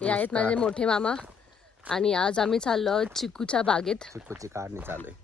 हे आहेत माझे मोठे मामा. आणि आज आम्ही चाललो आहोत चिकूच्या बागेत. चिकूची काढणी चालू आहे.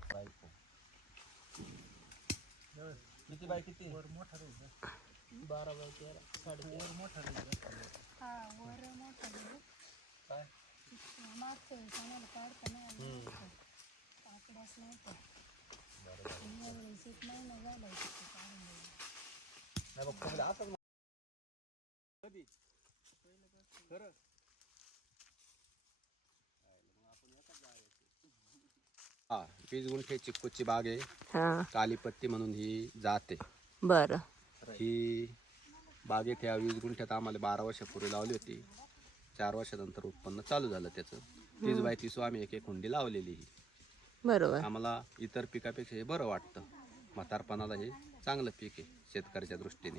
हा गुंठे चिकूची बाग आहे. हा. कालीपत्ती म्हणून ही जात. आहे बरं. ही बागेत ह्या वीस गुंठ्यात आम्हाला बारा वर्षापूर्वी लावली होती. चार वर्षानंतर उत्पन्न चालू झालं त्याचं. तीस बाय तीस आम्ही एक एक हुंडी लावलेली ही. बरोबर. आम्हाला इतर पिकापेक्षा हे बरं वाटतं. म्हातारपणाला हे चांगलं पीक आहे शेतकऱ्याच्या दृष्टीने.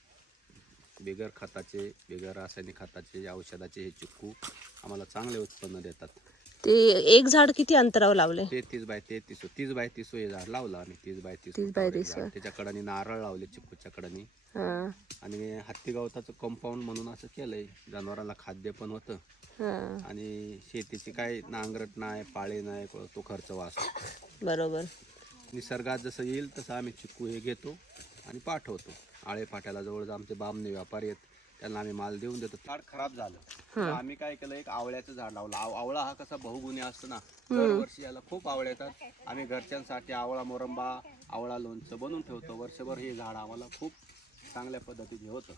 बिगर खताचे बिगर रासायनिक खताचे औषधाचे हे चिक्कू आम्हाला चांगले उत्पन्न देतात. ते एक झाड किती अंतरावर लावले? तेहतीस बाय तेहतीस. तीस बाय तीस हे झाड लावलं आम्ही तीस बाय तीस 30 बाय फुटावर एक 30 झाड. त्याच्या कडाने नारळ लावले चिक्कूच्या कडाने. आणि हत्ती गवताचं कंपाऊंड म्हणून असं केलंय जनावरांना खाद्य पण होतं. हा. आणि शेतीची काय नांगरट नाही पाळे नाही तो खर्च वाचतो. बरोबर. निसर्गात जसं येईल तसं आम्ही चिक्कू हे घेतो. आणि पाठवतो. आळे फाट्याला जवळ आमचे बामणे व्यापारी आहेत त्यांना आम्ही माल देऊन देतो. झाड खराब झालं. तर आम्ही काय केलं एक आवळ्याचं झाड लावलं. आव- आवळा हा कसा बहुगुणी असतो ना दरवर्षी याला खूप आवळे येतात. आम्ही घरच्यांसाठी आवळा मोरंबा आवळा लोणचं बनवून ठेवतो. वर्षभर हे झाड आम्हाला खूप चांगल्या पद्धतीने होतं.